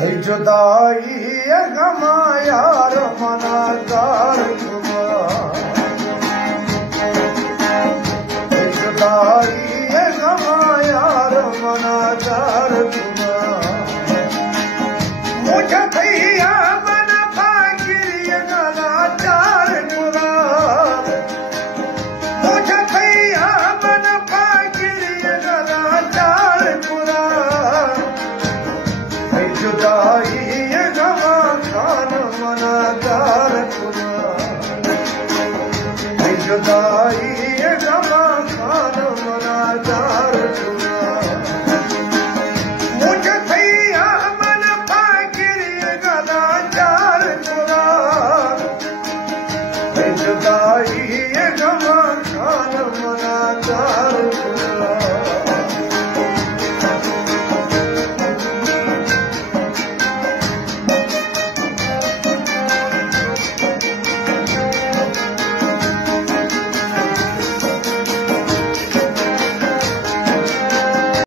जुदाई गमा यार मना दार जुदाई गमा यार मना दार मुझे भैया बन फाकिर नाचार मुझे भैया बन फाकिर नाचार जुदाई